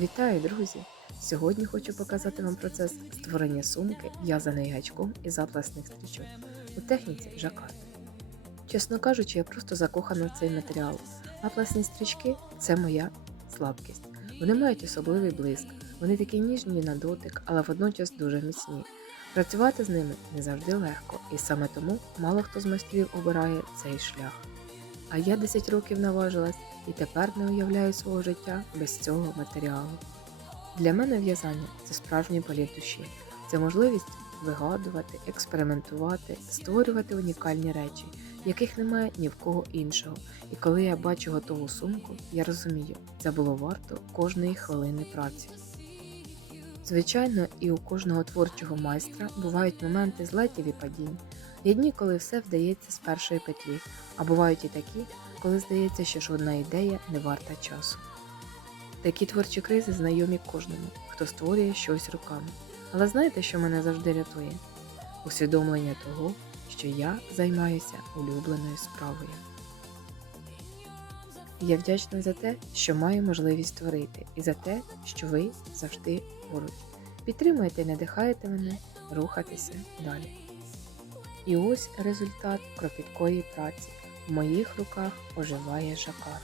Вітаю, друзі! Сьогодні хочу показати вам процес створення сумки, в'язаної гачком із атласних стрічок у техніці жакард. Чесно кажучи, я просто закохана в цей матеріал. Атласні стрічки це моя слабкість. Вони мають особливий блиск, вони такі ніжні на дотик, але водночас дуже міцні. Працювати з ними не завжди легко, і саме тому мало хто з майстрів обирає цей шлях. А я 10 років наважилась і тепер не уявляю свого життя без цього матеріалу. Для мене в'язання це справжній політ душі, це можливість вигадувати, експериментувати, створювати унікальні речі, яких немає ні в кого іншого. І коли я бачу готову сумку, я розумію, це було варто кожної хвилини праці. Звичайно, і у кожного творчого майстра бувають моменти злетів і падінь. Є коли все вдається з першої петлі, а бувають і такі, коли здається, що жодна ідея не варта часу. Такі творчі кризи знайомі кожному, хто створює щось руками. Але знаєте, що мене завжди рятує? Усвідомлення того, що я займаюся улюбленою справою. Я вдячна за те, що маю можливість творити, і за те, що ви завжди поруч. Підтримуєте і надихаєте мене рухатися далі. І ось результат кропіткої праці. В моїх руках оживає жакард.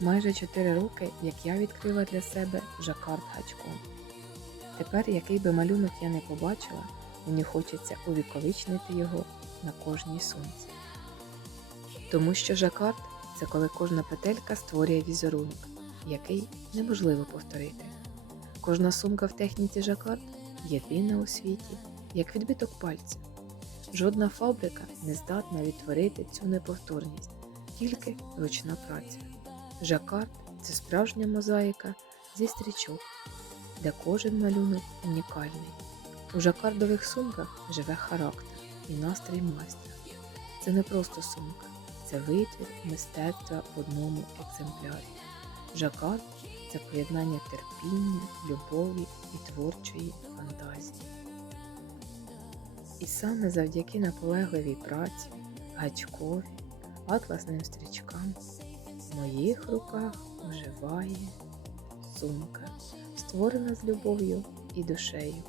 Майже 4 роки, як я відкрила для себе жакард гачком. Тепер, який би малюнок я не побачила, мені хочеться увіковічнити його на кожній сумці. Тому що жакард це коли кожна петелька створює візерунок, який неможливо повторити. Кожна сумка в техніці жакард єдина у світі, як відбиток пальця. Жодна фабрика не здатна відтворити цю неповторність, тільки ручна праця. Жакард це справжня мозаїка зі стрічок, де кожен малюнок унікальний. У жакардових сумках живе характер і настрій майстра. Це не просто сумка, це витвір мистецтва в одному екземплярі. Жакард це поєднання терпіння, любові і творчої фантазії. І саме завдяки наполегливій праці, гачкові, атласним стрічкам в моїх руках оживає сумка, створена з любов'ю і душею.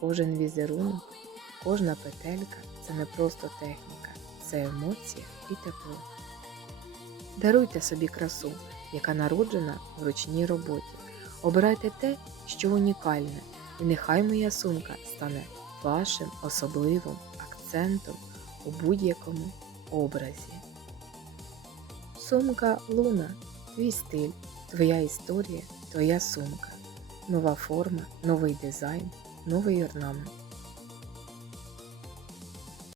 Кожен візерунок, кожна петелька це не просто техніка, це емоція і тепло. Даруйте собі красу, яка народжена в ручній роботі. Обирайте те, що унікальне, і нехай моя сумка стане вашим особливим акцентом у будь-якому образі. Сумка Луна, твій стиль, твоя історія, твоя сумка, нова форма, новий дизайн, новий орнамент.